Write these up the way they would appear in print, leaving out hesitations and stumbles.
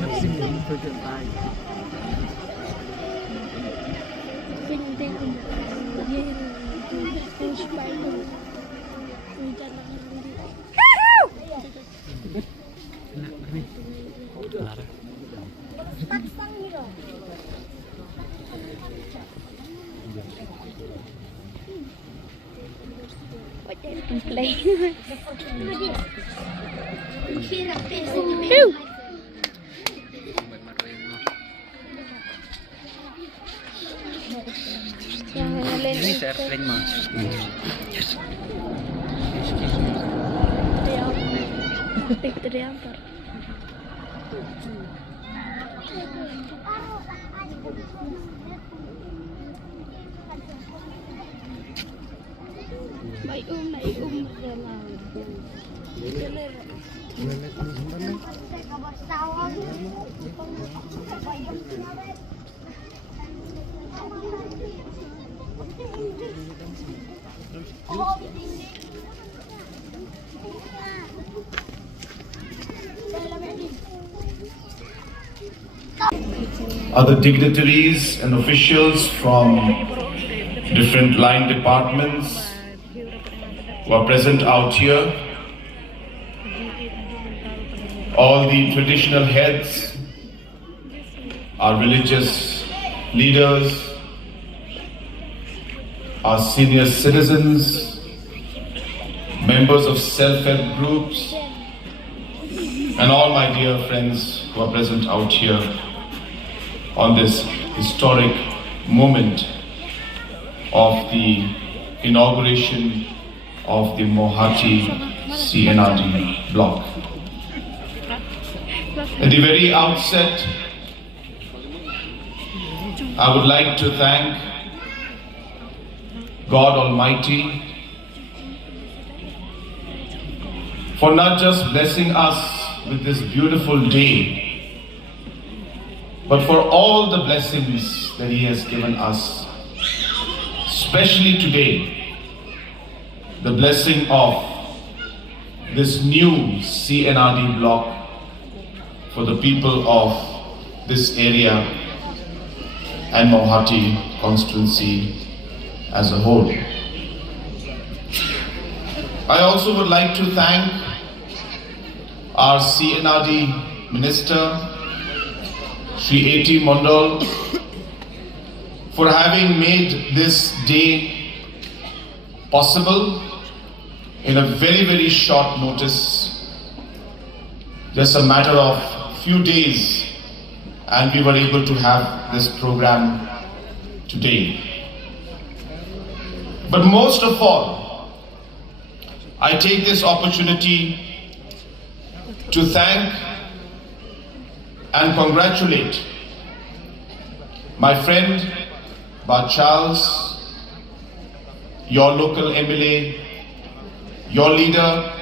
Maximum for the bag. Ini saya airplane mas. Other dignitaries and officials from different line departments who are present out here, all the traditional heads, our religious leaders, our senior citizens, members of self-help groups, and all my dear friends who are present out here on this historic moment of the inauguration of the Mawhati C&RD block. At the very outset, I would like to thank God Almighty for not just blessing us with this beautiful day, but for all the blessings that He has given us, especially today, the blessing of this new C&RD block for the people of this area and Mawhati constituency as a whole. I also would like to thank our C&RD Minister, Shri A.T. Mondal, for having made this day possible in a very, very short notice. Just a matter of few days and we were able to have this program today. But most of all, I take this opportunity to thank and congratulate my friend Ba Charles, your local MLA, your leader,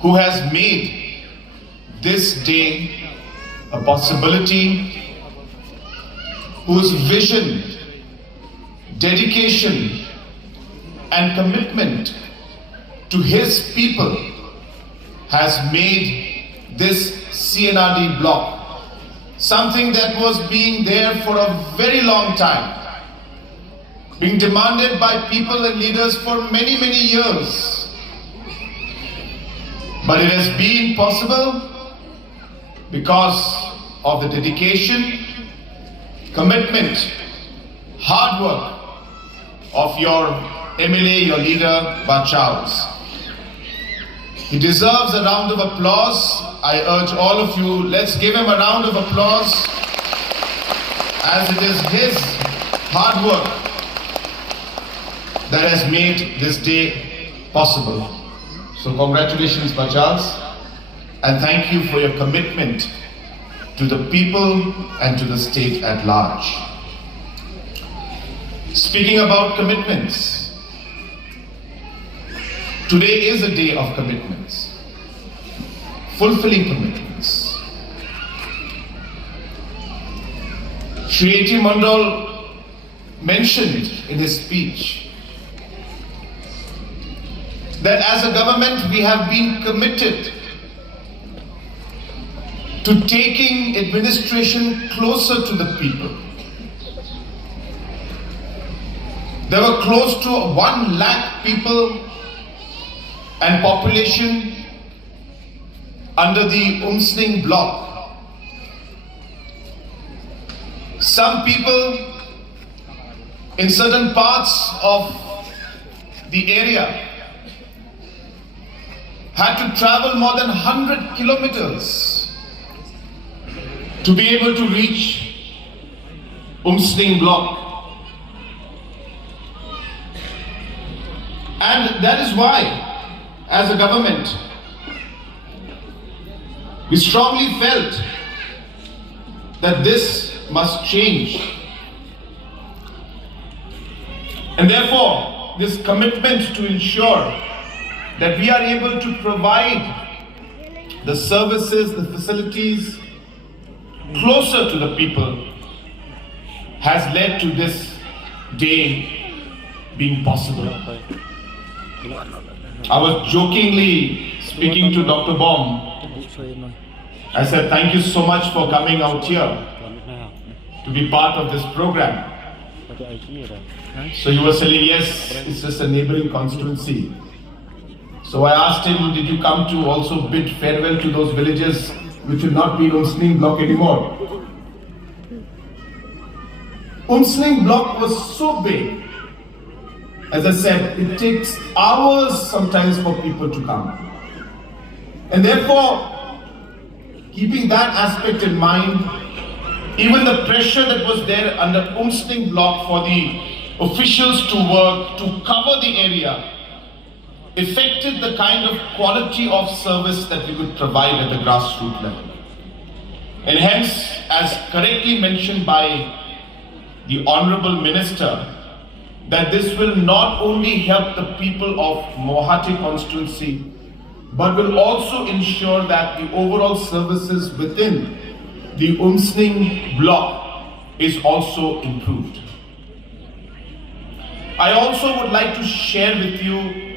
who has made this day a possibility, whose vision, dedication and commitment to his people has made this C&RD block something that was being there for a very long time, being demanded by people and leaders for many, many years. But it has been possible because of the dedication, commitment, hard work of your MLA, your leader, Ba Charles. He deserves a round of applause. I urge all of you, let's give him a round of applause, as it is his hard work that has made this day possible. So congratulations, Ba Charles, and thank you for your commitment to the people and to the state at large. Speaking about commitments, today is a day of commitments, fulfilling commitments. Shri A.T. Mondal mentioned in his speech that as a government we have been committed to taking administration closer to the people. There were close to 1 lakh people and population under the Umsning block. Some people in certain parts of the area had to travel more than 100 kilometers to be able to reach Umsning block. And that is why, as a government, we strongly felt that this must change. And therefore, this commitment to ensure that we are able to provide the services, the facilities closer to the people has led to this day being possible. I was jokingly speaking to Dr. Baum. I said, thank you so much for coming out here to be part of this program. So he was saying, yes, it's just a neighboring constituency. So I asked him, did you come to also bid farewell to those villages which will not be in Umsning block anymore? Umsning block was so big. As I said, it takes hours sometimes for people to come. And therefore, keeping that aspect in mind, even the pressure that was there under Umsning block for the officials to work, to cover the area, affected the kind of quality of service that we could provide at the grassroots level. And hence, as correctly mentioned by the Honorable Minister, that this will not only help the people of Mawhati constituency, but will also ensure that the overall services within the Umsning block is also improved. I also would like to share with you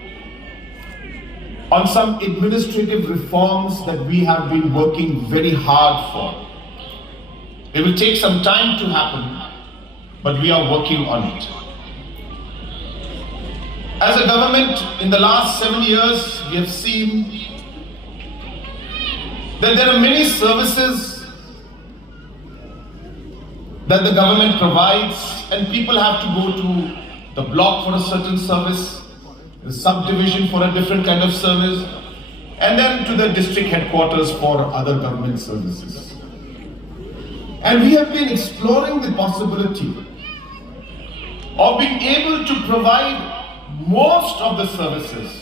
on some administrative reforms that we have been working very hard for. It will take some time to happen, but we are working on it. As a government, in the last 7 years, we have seen that there are many services that the government provides, and people have to go to the block for a certain service, the subdivision for a different kind of service, and then to the district headquarters for other government services. And we have been exploring the possibility of being able to provide most of the services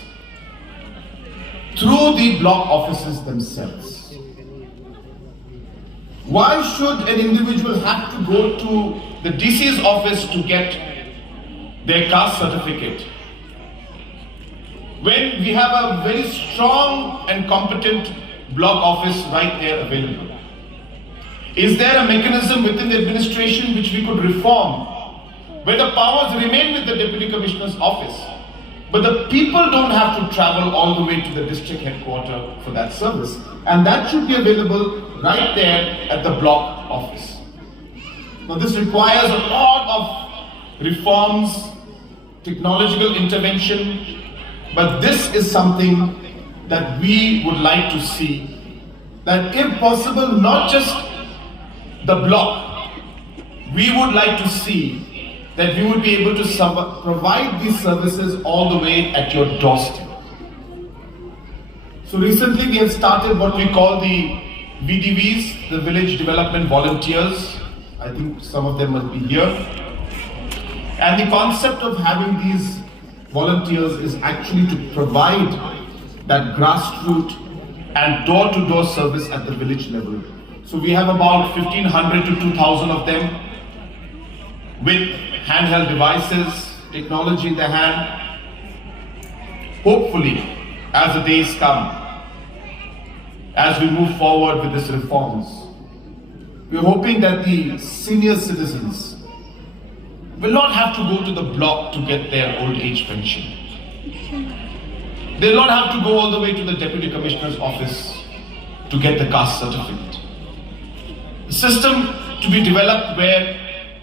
through the block offices themselves. Why should an individual have to go to the DC's office to get their caste certificate when we have a very strong and competent block office right there available? Is there a mechanism within the administration which we could reform, where the powers remain with the Deputy Commissioner's office, but the people don't have to travel all the way to the district headquarters for that service? And that should be available right there at the block office. Now this requires a lot of reforms, technological intervention, but this is something that we would like to see, that if possible, not just the block, we would like to see that we would be able to provide these services all the way at your doorstep. So recently we have started what we call the VDVs, the Village Development Volunteers. I think some of them must be here. And the concept of having these volunteers is actually to provide that grassroots and door-to-door service at the village level. So we have about 1,500 to 2,000 of them with handheld devices, technology in their hand. Hopefully, as the days come, as we move forward with these reforms, we're hoping that the senior citizens will not have to go to the block to get their old age pension. They'll not have to go all the way to the Deputy Commissioner's office to get the caste certificate. A system to be developed where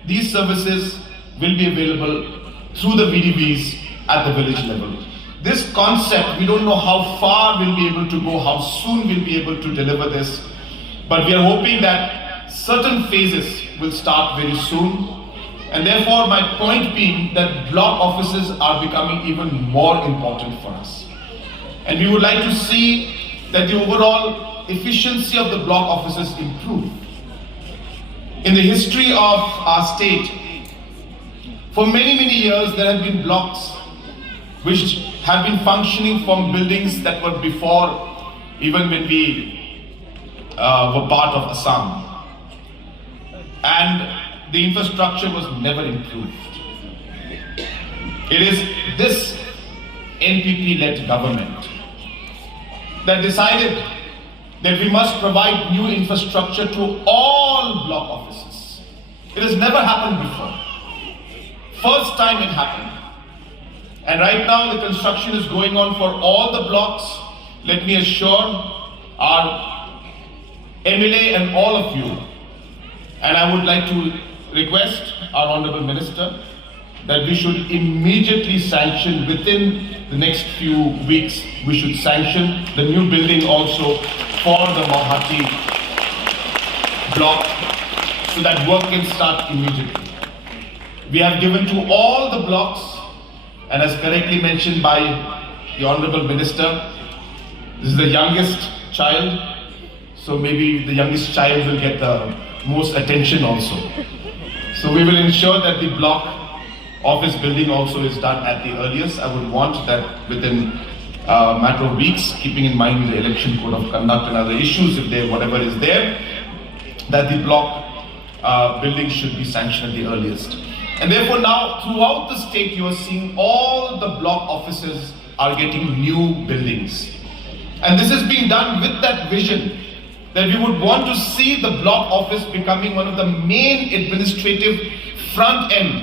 these services will be available through the VDBs at the village level. This concept, we don't know how far we'll be able to go, how soon we'll be able to deliver this, but we are hoping that certain phases will start very soon. And therefore, my point being that block offices are becoming even more important for us. And we would like to see that the overall efficiency of the block offices improve. In the history of our state, for many, many years, there have been blocks which have been functioning from buildings that were before, even when we were part of Assam. And the infrastructure was never improved. It is this NPP-led government that decided that we must provide new infrastructure to all block offices. It has never happened before. First time it happened. And right now the construction is going on for all the blocks. Let me assure our MLA and all of you, and I would like to request our Honorable Minister that we should immediately sanction within the next few weeks. We should sanction the new building also for the Mawhati block so that work can start immediately. We have given to all the blocks, and as correctly mentioned by the Honorable Minister, this is the youngest child, so maybe the youngest child will get the most attention also. So we will ensure that the block office building also is done at the earliest. I would want that within a matter of weeks, keeping in mind the election code of conduct and other issues, if there whatever is there, that the block building should be sanctioned at the earliest. And therefore now throughout the state you are seeing all the block offices are getting new buildings. And this is being done with that vision that we would want to see the block office becoming one of the main administrative front end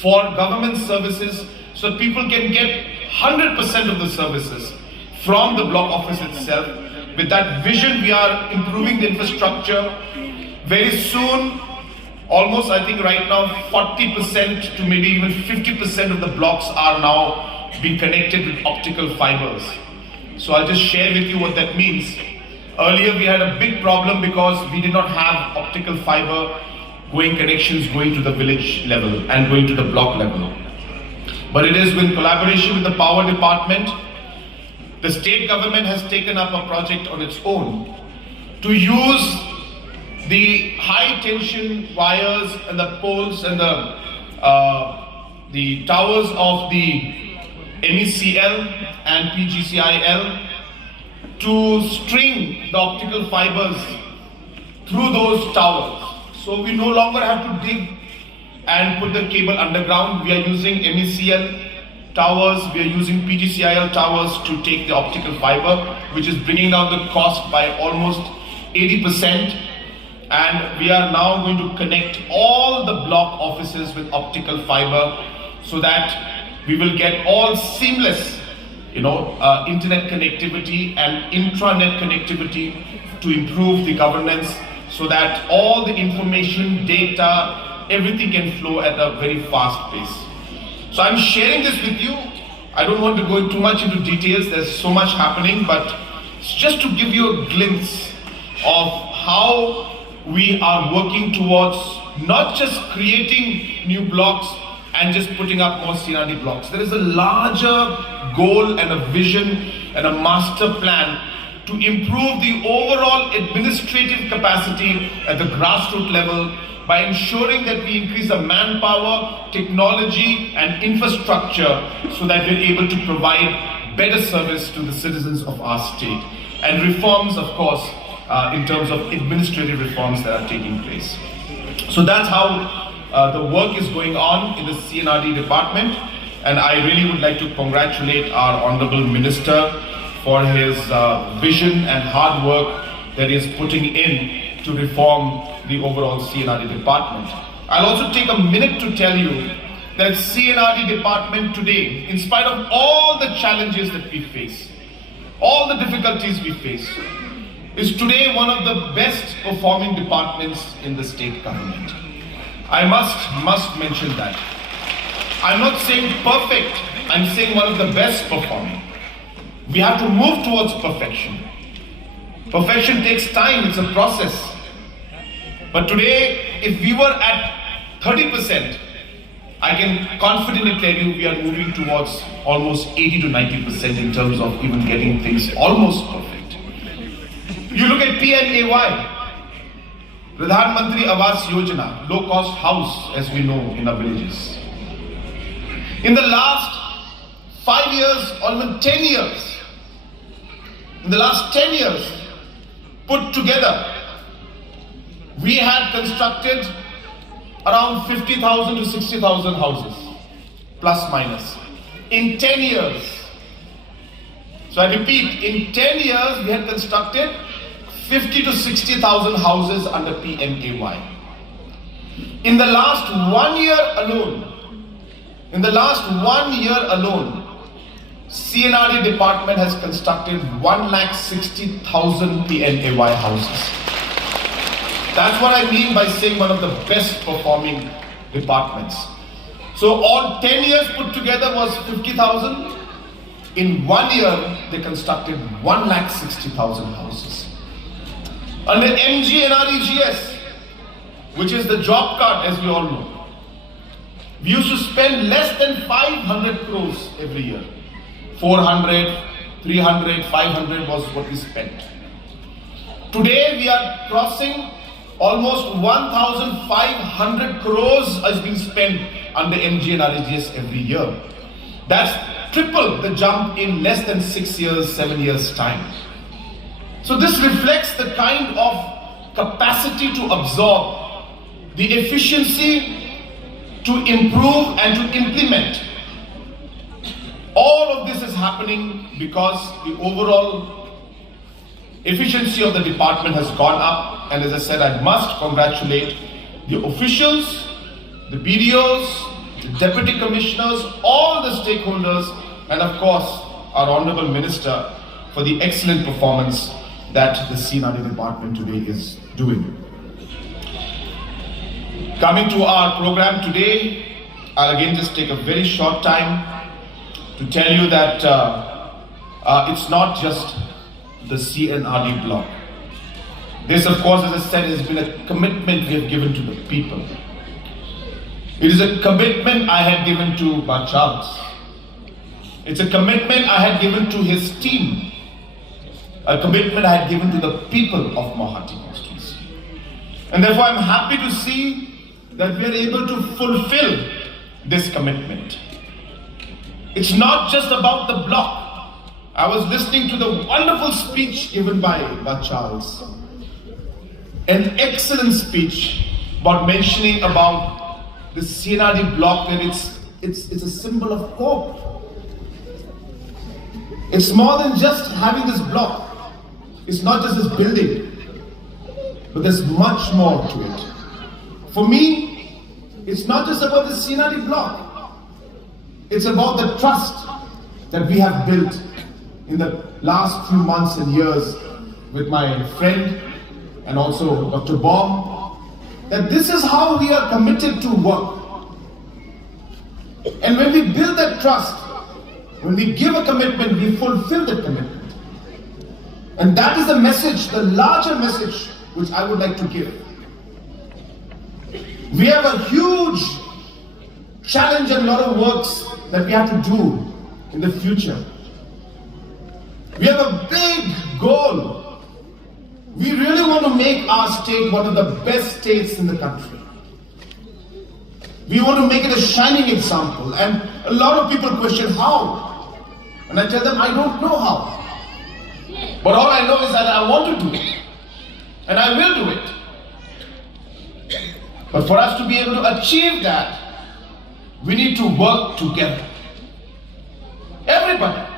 for government services, so people can get 100% of the services from the block office itself. With that vision, we are improving the infrastructure. Very soon, almost I think right now 40% to maybe even 50% of the blocks are now being connected with optical fibers. So I'll just share with you what that means. Earlier we had a big problem because we did not have optical fiber connections going to the village level and going to the block level. But it is with collaboration with the power department, the state government has taken up a project on its own to use the high tension wires and the poles and the towers of the MECL and PGCIL to string the optical fibers through those towers. So we no longer have to dig and put the cable underground. We are using MECL towers, we are using PGCIL towers to take the optical fiber, which is bringing down the cost by almost 80%. And we are now going to connect all the block offices with optical fiber so that we will get all seamless internet connectivity and intranet connectivity to improve the governance so that all the information, data, everything can flow at a very fast pace. So I'm sharing this with you. I don't want to go too much into details. There's so much happening, but it's just to give you a glimpse of how we are working towards not just creating new blocks and just putting up more C&RD blocks. There is a larger goal and a vision and a master plan to improve the overall administrative capacity at the grassroots level by ensuring that we increase the manpower, technology and infrastructure so that we're able to provide better service to the citizens of our state. And reforms, of course, in terms of administrative reforms that are taking place. So that's how the work is going on in the C&RD department, and I really would like to congratulate our Honorable Minister for his vision and hard work that he is putting in to reform the overall C&RD department. I'll also take a minute to tell you that C&RD department today, in spite of all the challenges that we face, all the difficulties we face, is today one of the best performing departments in the state government. I must mention that. I'm not saying perfect, I'm saying one of the best performing. We have to move towards perfection. Perfection takes time, it's a process. But today, if we were at 30%, I can confidently tell you we are moving towards almost 80 to 90% in terms of even getting things almost perfect. You look at PMAY, Pradhan Mantri Awas Yojana, low-cost house, as we know in our villages. In the last 5 years, or even 10 years, in the last 10 years, put together, we had constructed around 50,000 to 60,000 houses, plus minus, in 10 years. So I repeat, in 10 years we had constructed 50 to 60,000 houses under PMAY. In the last 1 year alone, C&RD department has constructed 160,000 PMAY houses. That's what I mean by saying one of the best performing departments. So all 10 years put together was 50,000. In 1 year, they constructed 160,000 houses. Under MGNREGS, which is the job card as we all know, we used to spend less than 500 crores every year. 400, 300, 500 was what we spent. Today we are crossing almost 1,500 crores has been spent under MGNREGS every year. That's triple the jump in less than 6 years, 7 years time. So this reflects the kind of capacity to absorb, the efficiency to improve and to implement. All of this is happening because the overall efficiency of the department has gone up, and as I said, I must congratulate the officials, the BDOs, the deputy commissioners, all the stakeholders, and of course our Honorable Minister for the excellent performance that the C&RD department today is doing. Coming to our program today, I'll again just take a very short time to tell you that it's not just the C&RD block. This, of course, as I said, has been a commitment we have given to the people. It is a commitment I had given to Charles. It's a commitment I had given to his team. A commitment I had given to the people of Mawhati constituency. And therefore I'm happy to see that we are able to fulfill this commitment. It's not just about the block. I was listening to the wonderful speech given by Charles. An excellent speech about mentioning about the C&RD block, that it's a symbol of hope. It's more than just having this block. It's not just this building, but there's much more to it. For me, it's not just about the C&RD block. It's about the trust that we have built in the last few months and years with my friend and also Dr. Baum, that this is how we are committed to work. And when we build that trust, when we give a commitment, we fulfill that commitment. And that is the message, the larger message, which I would like to give. We have a huge challenge and a lot of works that we have to do in the future. We have a big goal. We really want to make our state one of the best states in the country. We want to make it a shining example. And a lot of people question how. And I tell them, I don't know how. But all I know is that I want to do it. And I will do it. But for us to be able to achieve that, we need to work together. Everybody.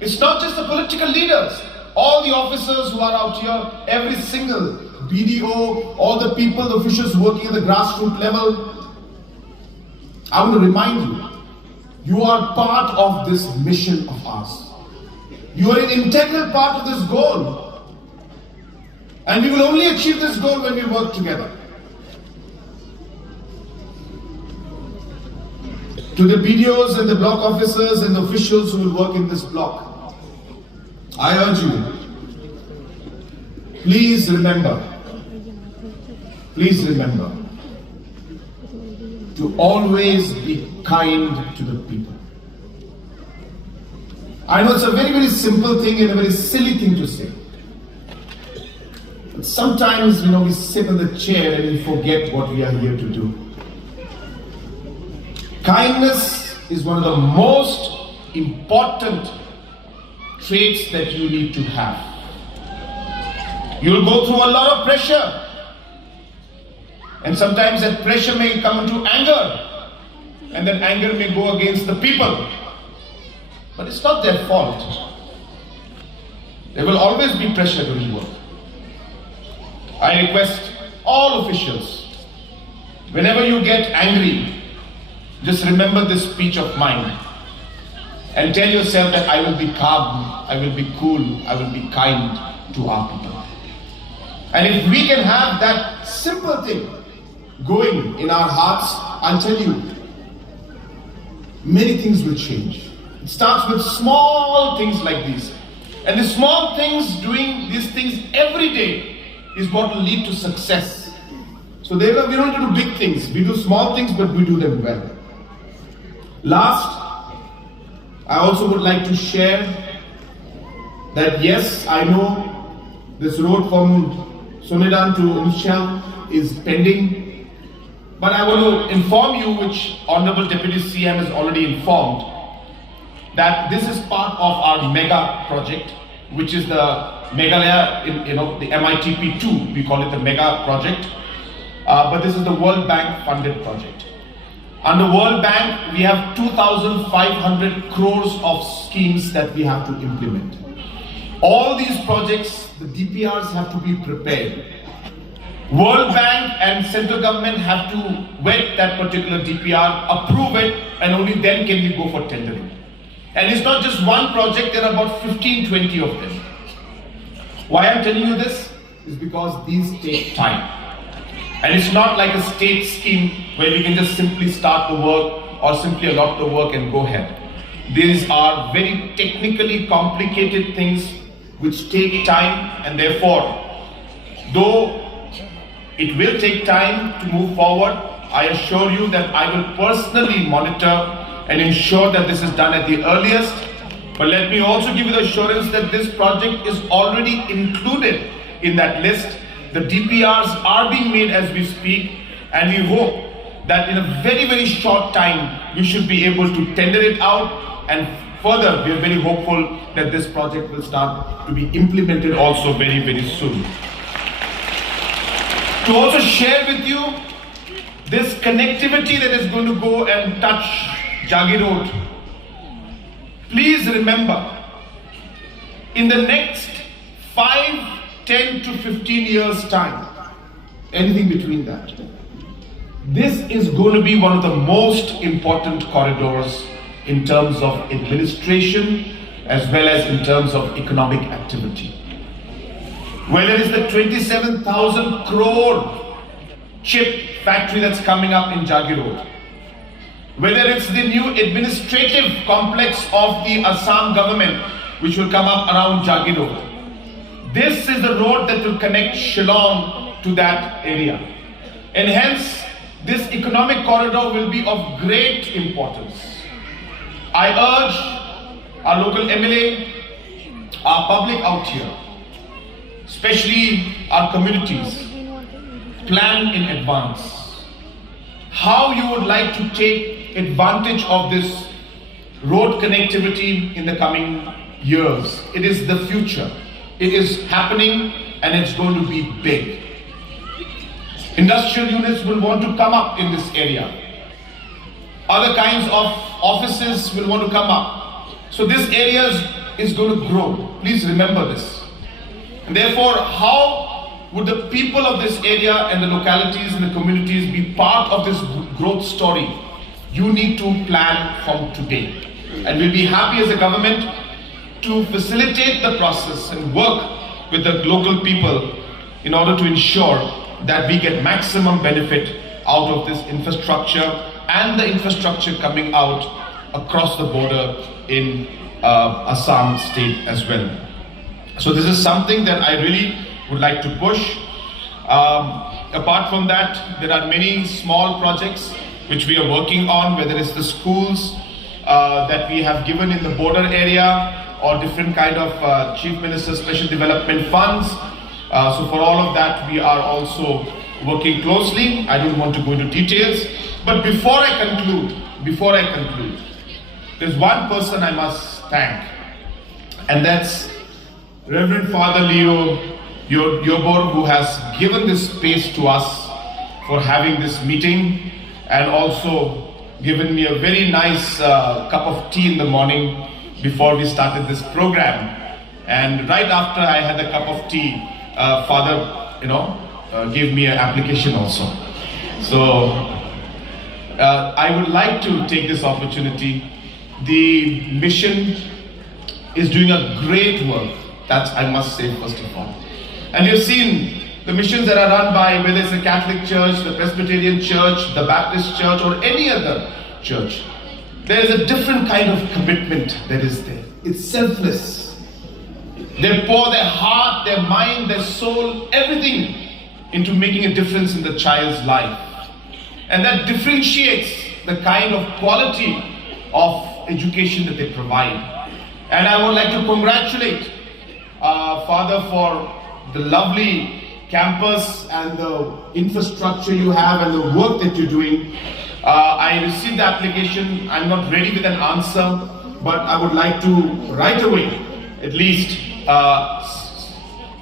It's not just the political leaders. All the officers who are out here, every single BDO, all the people, the officials working at the grassroots level. I want to remind you, you are part of this mission of ours. You are an integral part of this goal. And we will only achieve this goal when we work together. To the BDOs and the block officers and the officials who will work in this block, I urge you, please remember to always be kind to the people. I know it's a very, very simple thing and a very silly thing to say. But sometimes, we sit in the chair and we forget what we are here to do. Kindness is one of the most important traits that you need to have. You'll go through a lot of pressure. And sometimes that pressure may come into anger. And that anger may go against the people. But it's not their fault. There will always be pressure during work. I request all officials, whenever you get angry, just remember this speech of mine and tell yourself that I will be calm, I will be cool, I will be kind to our people. And if we can have that simple thing going in our hearts, I'll tell you, many things will change. It starts with small things like these. And the small things, doing these things every day, is what will lead to success. So we don't do big things. We do small things, but we do them well. Last, I also would like to share that yes, I know this road from Sonedan to Umshel is pending, but I want to inform you, which Honorable Deputy CM has already informed, that this is part of our mega project, which is the Meghalaya, the MITP2, we call it the mega project, but this is the World Bank funded project. Under World Bank, we have 2,500 crores of schemes that we have to implement. All these projects, the DPRs have to be prepared. World Bank and central government have to vet that particular DPR, approve it, and only then can we go for tendering. And it's not just one project, there are about 15, 20 of them. Why I'm telling you this is because these take time. And it's not like a state scheme where we can just simply start the work or simply allot the work and go ahead. These are very technically complicated things which take time, and therefore, though it will take time to move forward, I assure you that I will personally monitor and ensure that this is done at the earliest. But let me also give you the assurance that this project is already included in that list. The DPRs are being made as we speak, and we hope that in a very, very short time, we should be able to tender it out, and further, we are very hopeful that this project will start to be implemented also very, very soon. To also share with you this connectivity that is going to go and touch Jagi Road. Please remember, in the next 5, 10 to 15 years time, anything between that, this is going to be one of the most important corridors in terms of administration as well as in terms of economic activity. Whether it's the 27,000 crore chip factory that's coming up in Jagi Road, whether it's the new administrative complex of the Assam government which will come up around Jagi Road. This is the road that will connect Shillong to that area. And hence, this economic corridor will be of great importance. I urge our local MLA, our public out here, especially our communities, plan in advance how you would like to take advantage of this road connectivity in the coming years. It is the future. It is happening and it's going to be big. Industrial units will want to come up in this area. Other kinds of offices will want to come up. So this area is going to grow. Please remember this. And therefore, how would the people of this area and the localities and the communities be part of this growth story? you need to plan from today. And we'll be happy as a government to facilitate the process and work with the local people in order to ensure that we get maximum benefit out of this infrastructure and the infrastructure coming out across the border in Assam state as well. So this is something that I really would like to push. Apart from that, there are many small projects which we are working on, whether it's the schools that we have given in the border area or different kind of Chief Minister's Special Development Funds. So for all of that, we are also working closely. I don't want to go into details, but before I conclude, there's one person I must thank, and that's Reverend Father Leo Yobor, who has given this space to us for having this meeting, and also given me a very nice cup of tea in the morning before we started this program. And right after I had a cup of tea, Father, gave me an application also. So I would like to take this opportunity. The mission is doing a great work. That's, I must say, first of all. And you've seen the missions that are run by, whether it's the Catholic Church, the Presbyterian Church, the Baptist Church, or any other church. There is a different kind of commitment that is there. It's selfless. They pour their heart, their mind, their soul, everything into making a difference in the child's life. And that differentiates the kind of quality of education that they provide. And I would like to congratulate Father for the lovely campus and the infrastructure you have and the work that you're doing. I received the application. I'm not ready with an answer, but I would like to right away at least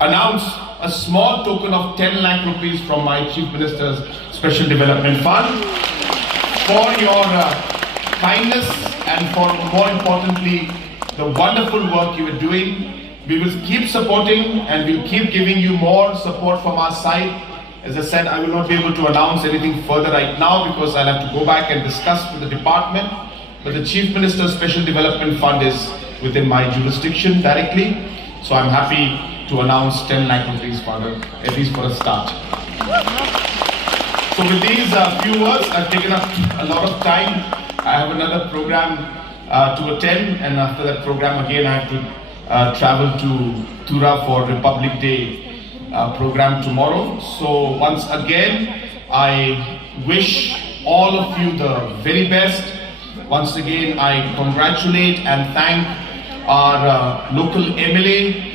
announce a small token of 10 lakh rupees from my Chief Minister's Special Development Fund for your kindness and for, more importantly, the wonderful work you are doing. We will keep supporting and we'll keep giving you more support from our side. As I said, I will not be able to announce anything further right now because I'll have to go back and discuss with the department. But the Chief Minister's Special Development Fund is within my jurisdiction directly. So I'm happy to announce 10 lakh rupees, Father, at least for a start. So with these few words, I've taken up a lot of time. I have another program to attend, and after that program again I have to travel to Tura for Republic Day program tomorrow. So once again, I wish all of you the very best. Once again, I congratulate and thank our local MLA,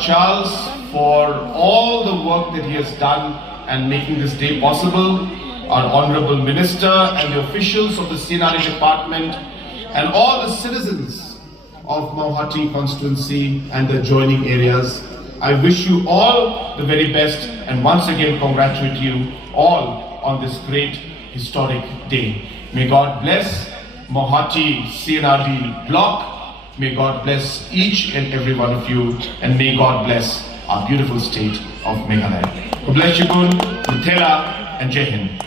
Charles, for all the work that he has done and making this day possible. Our Honorable Minister and the officials of the C&RD Department and all the citizens of Mawhati constituency and the adjoining areas. I wish you all the very best and once again congratulate you all on this great historic day. May God bless Mawhati C&RD block. May God bless each and every one of you, and may God bless our beautiful state of Meghalaya. God bless you, Gun, Muthela, and Jai Hind.